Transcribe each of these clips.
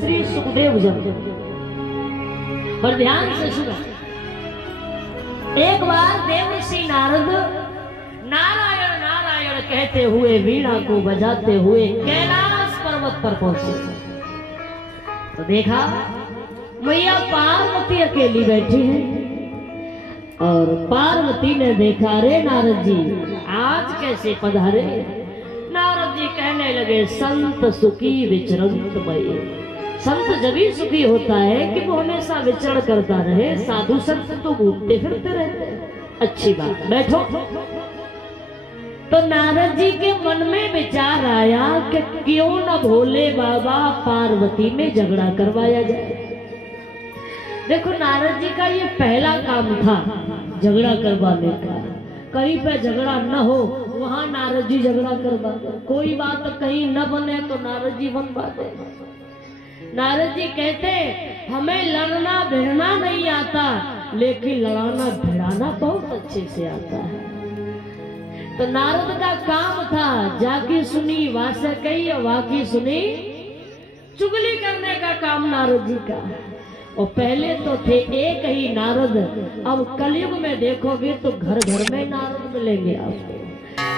श्री सुखदेव जन और ध्यान से सुना। एक बार देवर्षि नारद नारायण नारायण कहते हुए वीणा को बजाते हुए कैलाश पर्वत पर पहुंचे तो देखा मैया पार्वती अकेली बैठी है और पार्वती ने देखा, रे नारद जी आज कैसे पधारे। नारद जी कहने लगे, संत सुखी विचरंत मई। संत जभी सुखी होता है कि वो हमेशा विचरण करता रहे, साधु संत तो घूमते फिरते रहते हैं। अच्छी बात, बैठो। तो नारद जी के मन में विचार आया कि क्यों न भोले बाबा पार्वती में झगड़ा करवाया जाए। देखो नारद जी का ये पहला काम था झगड़ा करवाने का। कहीं पे झगड़ा न हो वहां नारद जी झगड़ा करवा दे, कोई बात कहीं न बने तो नारद जी बनवा दे। नारद जी कहते हमें लड़ना भिड़ना नहीं आता, लेकिन लड़ाना भिड़ाना बहुत अच्छे से आता है। तो नारद का काम था जाकी सुनी वासे कही और वाकी सुनी चुगली करने का काम नारद जी का। और पहले तो थे एक ही नारद, अब कलयुग में देखोगे तो घर घर में नारद मिलेंगे आपको।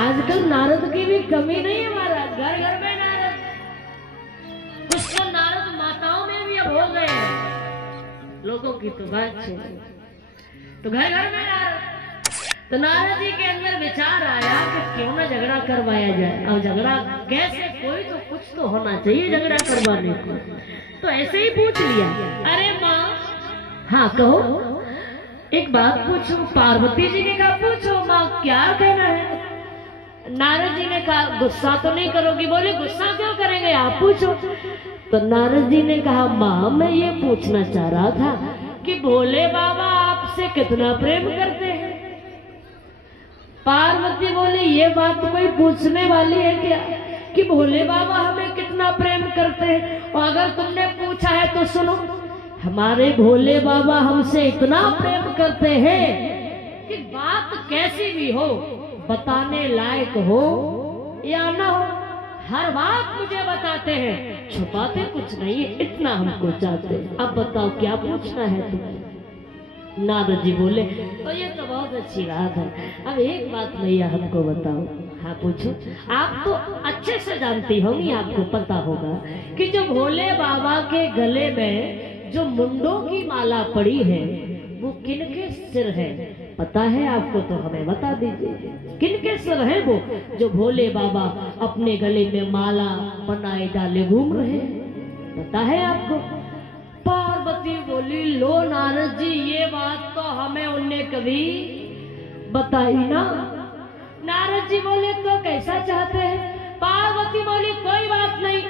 आजकल नारद की भी कमी नहीं है, हमारा घर घर में नारद। कुछ तो नारद माताओं में भी अब हो गए हैं, लोगों की तो बात है, तो घर घर में नारद। तो नारद जी के अंदर विचार आया कि क्यों ना झगड़ा करवाया जाए। अब झगड़ा कैसे, कोई तो कुछ तो होना चाहिए झगड़ा करवाने को। तो ऐसे ही पूछ लिया, अरे माँ, हाँ कहो, एक बात पूछो। पार्वती जी ने कहा पूछो माँ, क्या कहना है। नारद जी ने कहा गुस्सा तो नहीं करोगी। बोले गुस्सा क्यों करेंगे, आप पूछो। तो नारद जी ने कहा माँ, मैं ये पूछना चाह रहा था कि भोले बाबा आपसे कितना प्रेम करते हैं। पार्वती बोले ये बात कोई पूछने वाली है क्या कि भोले बाबा हमें कितना प्रेम करते हैं। और अगर तुमने पूछा है तो सुनो, हमारे भोले बाबा हमसे इतना प्रेम करते हैं कि बात कैसी भी हो, बताने लायक हो या ना हो, हर बात मुझे बताते हैं, छुपाते कुछ नहीं है, इतना हमको चाहते हैं। अब बताओ क्या पूछना है तुम्हें। नारद जी बोले तो ये तो बहुत अच्छी बात है, अब एक बात भैया हमको बताओ। हाँ पूछो। आप तो अच्छे से जानती होंगी, आपको पता होगा कि जो भोले बाबा के गले में जो मुंडों की माला पड़ी है वो किनके सिर है, पता है आपको? तो हमें बता दीजिए किनके सिर है वो जो भोले बाबा अपने गले में माला बनाए डाले घूम रहे, पता है आपको? पार्वती बोली, लो नारद जी ये बात तो हमें उनने कभी बताई ना। नारद जी बोले तो कैसा चाहते हैं। पार्वती बोली कोई बात नहीं,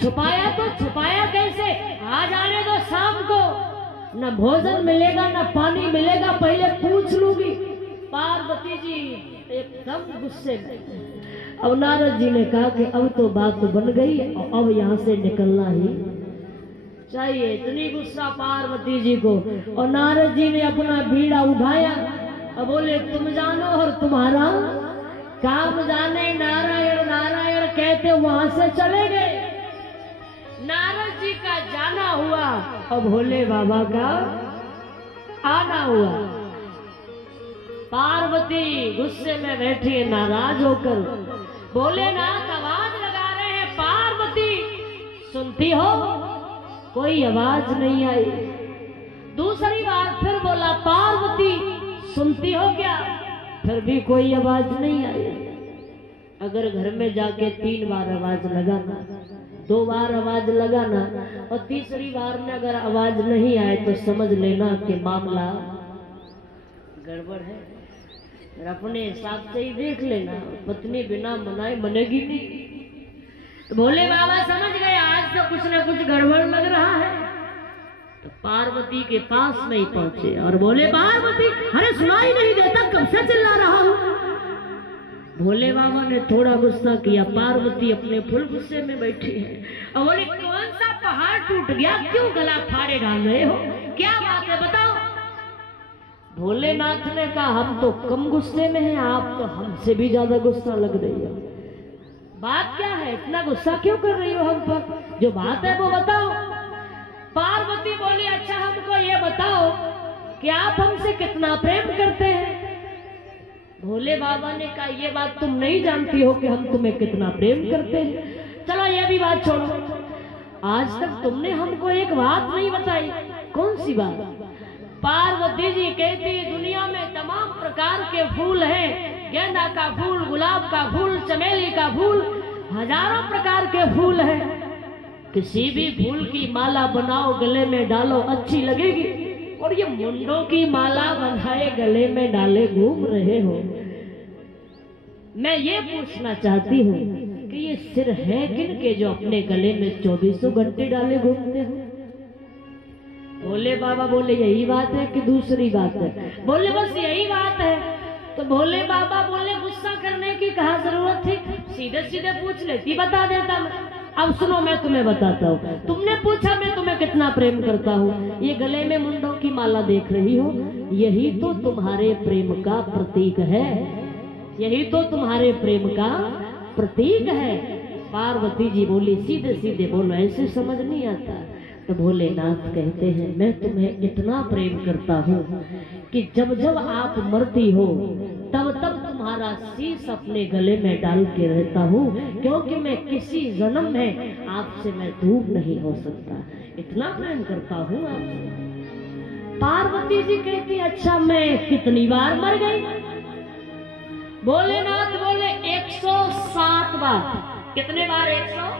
छुपाया तो छुपाया कैसे, आ जाने दो, शाम को न भोजन मिलेगा न पानी मिलेगा, पहले पूछ लूंगी। पार्वती जी एकदम गुस्से में। अब नारद जी ने कहा कि अब तो बात बन गई और अब यहाँ से निकलना ही चाहिए। इतनी गुस्सा पार्वती जी को। और नारद जी ने अपना बीड़ा उठाया और बोले तुम जानो और तुम्हारा काम जाने, नारायण नारायण कहते वहां से चले गए। नारद जी का जाना हुआ और भोले बाबा का आना हुआ। पार्वती गुस्से में बैठी नाराज होकर, भोलेनाथ आवाज लगा रहे हैं, पार्वती सुनती हो? कोई आवाज नहीं आई। दूसरी बार फिर बोला, पार्वती सुनती हो क्या? फिर भी कोई आवाज नहीं आई। अगर घर में जाके 3 बार आवाज लगाना, 2 बार आवाज लगाना और तीसरी बार में अगर आवाज नहीं आए तो समझ लेना कि मामला गड़बड़ है। फिर अपने हिसाब से ही देख लेना, पत्नी बिना मनाए मनेगी नहीं। तो भोले बाबा समझ गए आज तो कुछ न कुछ गड़बड़ लग रहा है। तो पार्वती के पास नहीं पहुंचे और बोले, पार्वती अरे सुनाई नहीं देता, कब से चिल्ला रहा हूं। भोले बाबा ने थोड़ा गुस्सा किया, पार्वती अपने फुल गुस्से में बैठी है और बोले कौन सा पहाड़ टूट गया, क्यों गला फाड़े डाल रहे हो, क्या बात है बताओ। भोलेनाथ ने कहा हम तो कम गुस्से में हैं, आप तो हमसे भी ज्यादा गुस्सा लग रही है। बात क्या है, इतना गुस्सा क्यों कर रही हो हम पर, जो बात है वो बताओ। कि आप हमसे कितना प्रेम करते हैं। भोले बाबा ने कहा ये बात तुम नहीं जानती हो कि हम तुम्हें कितना प्रेम करते हैं। चलो ये भी बात छोड़ो, आज तक तुमने हमको एक बात नहीं बताई। कौन सी बात? पार्वती जी कहती दुनिया में तमाम प्रकार के फूल हैं, गेंदा का फूल, गुलाब का फूल, चमेली का फूल, हजारों प्रकार के फूल हैं। किसी भी फूल की माला बनाओ, गले में डालो, अच्छी लगेगी। और ये मुंडों की माला बनाए गले में डाले घूम रहे हो। मैं ये पूछना चाहती हूँ कि ये सिर है किनके जो अपने गले में 24 घंटे डाले घूमते हो? भोले बाबा बोले यही बात है कि दूसरी बात है? बोले बस यही बात है। तो भोले बाबा बोले गुस्सा करने की कहाँ जरूरत थी, सीधे सीधे पूछ लेती, बता देता मैं। अब सुनो मैं तुम्हें बताता हूँ। तुमने पूछा मैं तुम्हें कितना प्रेम करता हूँ, ये गले में मुंडों की माला देख रही हो, यही तो तुम्हारे प्रेम का प्रतीक है, यही तो तुम्हारे प्रेम का प्रतीक है। पार्वती जी बोली सीधे सीधे बोलो, ऐसे समझ नहीं आता। तो भोलेनाथ कहते हैं मैं तुम्हें इतना प्रेम करता हूँ कि जब जब आप मरती हो तब तब तुम्हारा शीश अपने गले में डाल के रहता हूँ, क्योंकि मैं किसी जन्म में आपसे मैं दूर नहीं हो सकता, इतना प्रेम करता हूँ आपसे। पार्वती जी कहती अच्छा मैं कितनी बार मर गई? भोलेनाथ बोले 107 बार। कितने बार? 100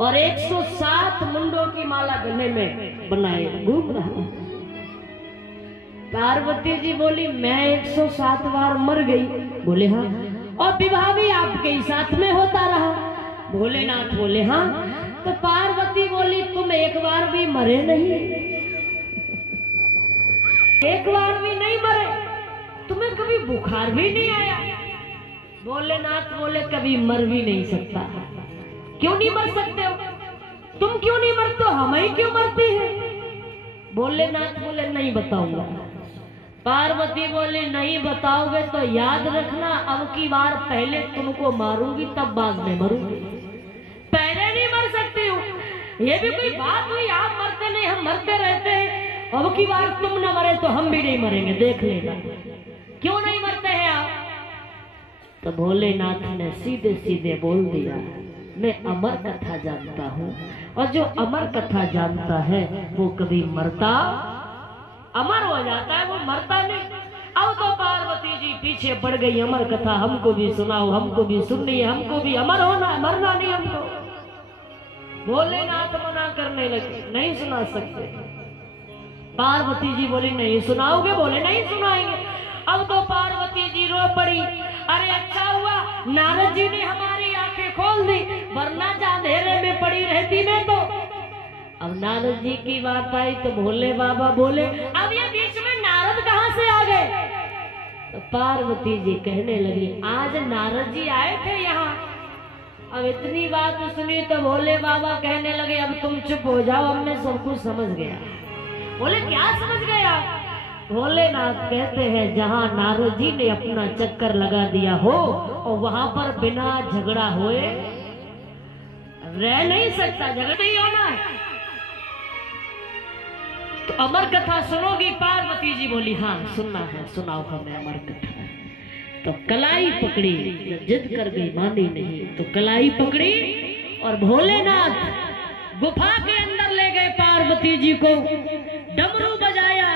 और 107 मुंडों की माला गले में बनाए घूम रहा। पार्वती जी बोली मैं 107 बार मर गई? बोले हाँ। और विवाह भी आपके ही साथ में होता रहा? भोलेनाथ बोले हाँ। तो पार्वती बोली तुम एक बार भी मरे नहीं? एक बार भी नहीं मरे? तुम्हें कभी बुखार भी नहीं आया? भोलेनाथ बोले कभी मर भी नहीं सकता। क्यों नहीं मर सकते हो? तुम क्यों नहीं मरते हो, हम ही क्यों मरती है? भोलेनाथ बोले नहीं बताऊंगा। पार्वती बोली नहीं बताओगे तो याद रखना अब की बार पहले तुमको मारूंगी तब बाद में मरूंगी, पहले नहीं मर सकती हूँ। ये भी कोई बात हुई? आप मरते नहीं, हम मरते रहते हैं। अब की बार तुम न मरे तो हम भी नहीं मरेंगे, देख लेना। क्यों नहीं मरते हैं आप? तो भोलेनाथ ने सीधे सीधे बोल दिया मैं अमर कथा जानता हूँ, और जो अमर कथा जानता है वो कभी मरता, अमर हो जाता है, वो मरता नहीं। अब तो पार्वती जी पीछे पड़ गई, अमर कथा हमको भी सुनाओ, हमको भी सुननी है, हमको भी अमर होना, मरना नहीं हमको। भोलेनाथ मना करने लगे नहीं सुना सकते। पार्वती जी बोली नहीं सुनाओगे? बोले नहीं सुनाएंगे। अब तो पार्वती जी रो पड़ी। अरे अच्छा हुआ नारद जी ने हमारी आंखें खोल दी, वरना अंधेरे में पड़ी रहती मैं तो। अब नारद जी की बात आई तो भोले बाबा बोले अब ये बीच में नारद कहाँ से आ गए? तो पार्वती जी कहने लगी आज नारद जी आए थे यहाँ। अब इतनी बात सुनी तो भोले बाबा कहने लगे अब तुम चुप हो जाओ, अब मैं सब कुछ समझ गया। बोले क्या समझ गया? भोलेनाथ कहते हैं जहाँ नारद जी ने अपना चक्कर लगा दिया हो और वहां पर बिना झगड़ा होए रह नहीं सकता, झगड़ा नहीं होना है। तो अमर कथा सुनोगी? पार्वती जी बोली हाँ सुनना है, सुनाओ हमें अमर कथा। तो कलाई पकड़ी, जिद कर गई मानी नहीं, तो कलाई पकड़ी और भोलेनाथ गुफा के अंदर ले गए पार्वती जी को, डमरू बजाया,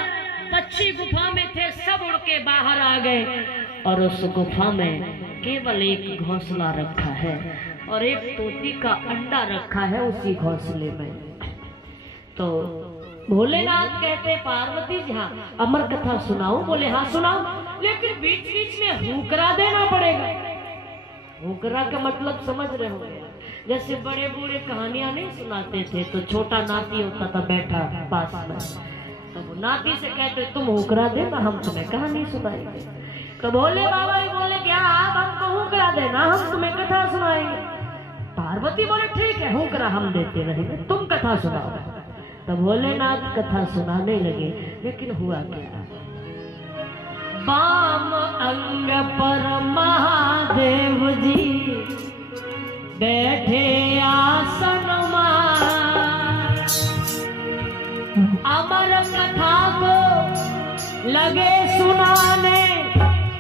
पक्षी गुफा में थे सब उड़ के बाहर आ गए, और उस गुफा में केवल एक घोंसला रखा है और एक तोती का अंडा रखा है उसी घोंसले में। तो भोलेनाथ कहते पार्वती जी हाँ अमर कथा सुनाओ? बोले हाँ सुनाओ, लेकिन बीच बीच में हुकरा देना पड़ेगा। हुकरा का मतलब समझ रहे होंगे, जैसे बड़े बूढ़े कहानियां नहीं सुनाते थे तो छोटा नाती होता था बैठा पास में, तो वो नाती से कहते तुम हुकरा देना हम तुम्हें कहानी सुनाएंगे। तो भोले बाबा ही बोले क्या आप हमको हुकरा देना, हम तुम्हें कथा सुनाएंगे। पार्वती बोले ठीक है हुकरा हम देते रहेंगे, तुम कथा सुनाओ। तो भोलेनाथ कथा सुनाने लगे, लेकिन हुआ क्या? वाम अंग पर महादेव जी बैठे आसन मार, अमर कथा को लगे सुनाने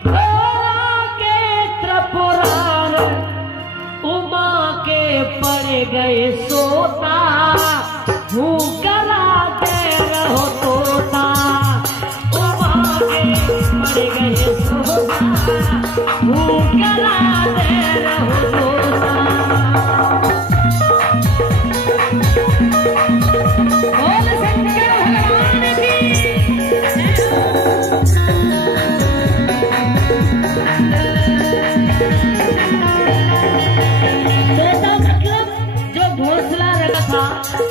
भोला के त्रिपुरार, उमा के पड़ गए सोता, भूकला दे रहो तोता, उमा के पड़ गए सोता, भूकला दे रहो तोता।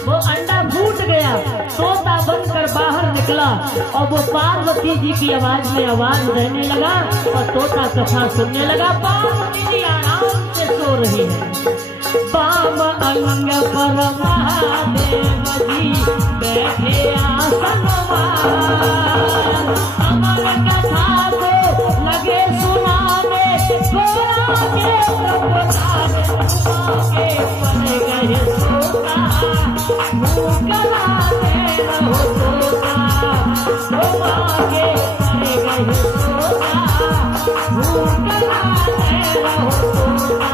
वो अंडा फूट गया, तोता बनकर बाहर निकला और वो पार्वती जी की आवाज में आवाज रहने लगा और तोता कथा सुनने लगा। पार्वती जी आराम से सो रही है, बाम अंग पर महादेव जी बैठे आसन अमर कथा को लगे सुनाने, गोरा के प्रभुदान के पड़ गए सोता, भूकला दे रहो तोता, गोरा के पड़ गए सोता, भूकला दे रहो तोता।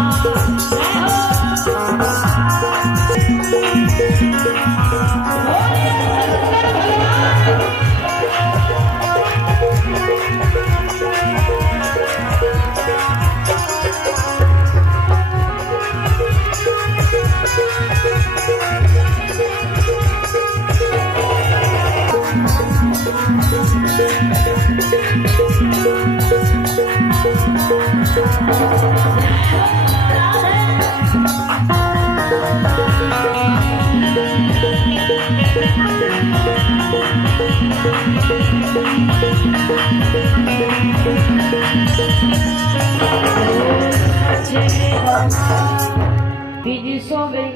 जी सो गई,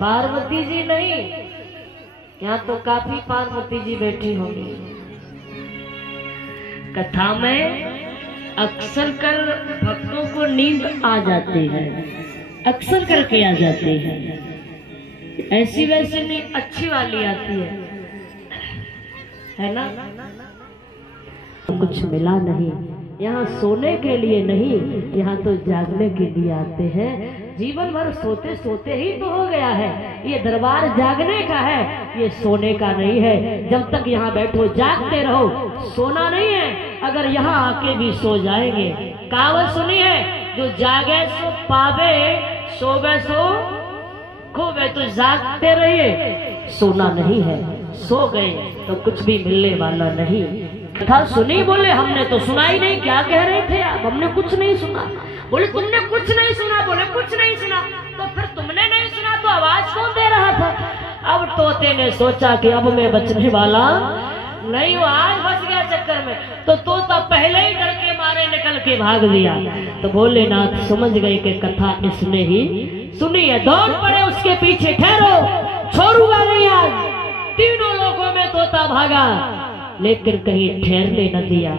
पार्वती जी नहीं, यहाँ तो काफी पार्वती जी बैठी होंगी। कथा में अक्सर कर भक्तों को नींद आ जाती है, अक्सर करके आ जाती है, ऐसी वैसी नहीं, अच्छी वाली आती है ना। कुछ मिला नहीं, यहाँ सोने के लिए नहीं, यहाँ तो जागने के लिए आते हैं। जीवन भर सोते सोते ही तो हो गया है, ये दरबार जागने का है, ये सोने का नहीं है। जब तक यहाँ बैठो जागते रहो, सोना नहीं है। अगर यहाँ आके भी सो जाएंगे, कहावत सुनी है, जो जागे सो पावे, सोवे सो खोवे, तो जागते रहिए, सोना नहीं है। सो गए तो कुछ भी मिलने वाला नहीं। कथा सुनी, बोले हमने तो सुना ही नहीं, क्या कह रहे थे आप, हमने कुछ नहीं सुना। बोले तुमने कुछ नहीं सुना, बोले कुछ नहीं सुना, तो फिर तुमने नहीं सुना तो आवाज कौन दे रहा था। अब तोते ने सोचा कि अब मैं बचने वाला नहीं हूँ, आज फंस गया चक्कर में, तो तोता पहले ही डर के मारे निकल के भाग दिया। तो भोलेनाथ समझ गए कि कथा इसने ही सुनी है, दौड़ पड़े उसके पीछे, ठहरो छोड़ूंगा नहीं आज। तीनों लोगों में तोता भागा, लेकिन कहीं ठहरने न दिया।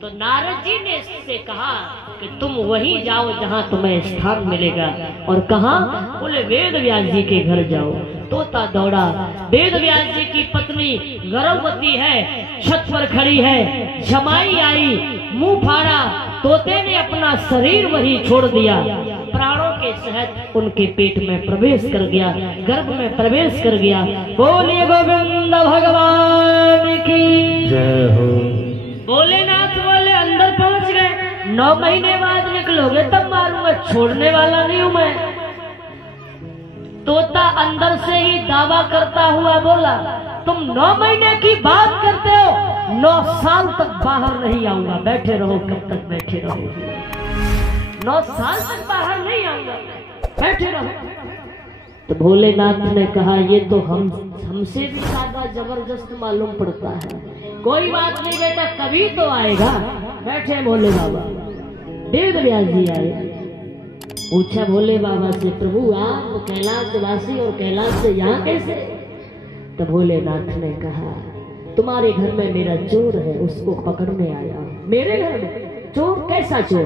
तो नारद जी ने इससे कहा कि तुम वहीं जाओ जहां तुम्हें स्थान मिलेगा। और कहा, बोले वेद व्यास जी के घर जाओ। तोता दौड़ा, वेद व्यास जी की पत्नी गर्भवती है, छत पर खड़ी है, जमाई आई, मुंह फाड़ा, तोते ने अपना शरीर वही छोड़ दिया, प्राणों के सहित उनके पेट में प्रवेश कर गया, गर्भ में प्रवेश कर गया। बोलिए गोविंद भगवान की जय हो। भोलेनाथ बोले अंदर पहुंच गए, 9 महीने बाद निकलोगे तब मारूंगा, छोड़ने वाला नहीं हूं मैं। तोता अंदर से ही दावा करता हुआ बोला, तुम 9 महीने की बात करते हो, 9 साल तक बाहर नहीं आऊंगा, बैठे रहो, कब तक बैठे रहो, 9 साल तक बाहर नहीं आऊंगा, बैठे रहो। तो भोलेनाथ ने कहा, ये तो हमसे भी ज्यादा जबरदस्त मालूम पड़ता है। कोई बात नहीं बेटा, कभी तो आएगा, बैठे भोले बाबा। वेद व्यास जी आए, पूछा भोले बाबा से, प्रभु आप कैलाश वासी और कैलाश से यहाँ कैसे? तो भोलेनाथ ने कहा, तुम्हारे घर में मेरा चोर है, उसको पकड़ने आया। मेरे घर में चोर? कैसा चोर?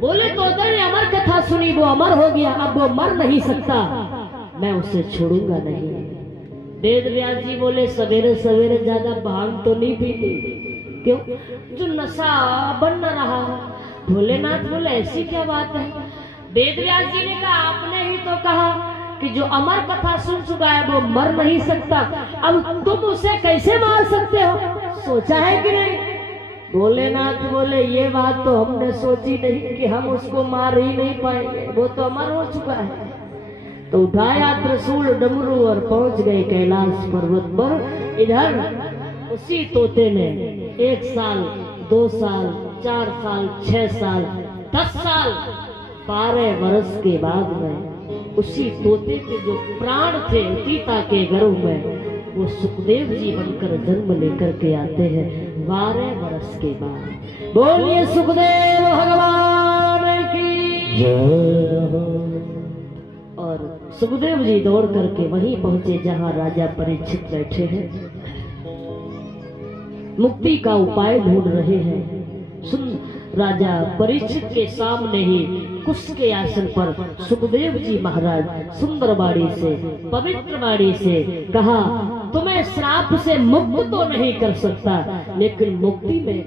बोले तोता ने अमर कथा सुनी, वो अमर हो गया, अब वो मर नहीं सकता, मैं उसे छोड़ूंगा नहीं। वेद व्यास जी बोले सवेरे सवेरे ज्यादा भांग तो नहीं पीती, क्यों? जो नशा बन न रहा है। भोलेनाथ बोले ऐसी क्या बात है? वेद व्यास जी ने कहा आपने ही तो कहा कि जो अमर कथा सुन चुका है वो मर नहीं सकता, अब तुम उसे कैसे मार सकते हो? सोचा है कि नहीं? भोलेनाथ बोले ये बात तो हमने सोची नहीं कि हम उसको मार ही नहीं पाएंगे, वो तो अमर हो चुका है। तो उठाया त्रिशूल डमरू और पहुंच गए कैलाश पर्वत पर। इधर उसी तोते ने 1 साल 2 साल 4 साल 6 साल 10 साल 12 वर्ष के बाद में उसी तोते के जो प्राण थे सीता के गर्भ में, वो सुखदेव जी बनकर जन्म लेकर के आते हैं 12 वर्ष के बाद। बोलिए सुखदेव भगवान की जय। और सुखदेव जी दौड़ करके वहीं पहुंचे जहां राजा परीक्षित बैठे हैं, मुक्ति का उपाय ढूंढ रहे हैं। सुन, राजा परीक्षित के सामने ही कुश के आसन पर सुखदेव जी महाराज सुंदर बाड़ी से, पवित्र बाड़ी से कहा, तुम्हें श्राप से मुक्त तो नहीं कर सकता, लेकिन मुक्ति में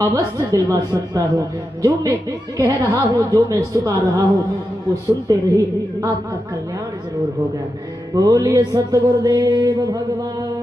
अवश्य दिलवा सकता हूँ। जो मैं कह रहा हूँ, जो मैं सुना रहा हूँ, वो सुनते रही, आपका कल्याण जरूर होगा। बोलिए सतगुरुदेव भगवान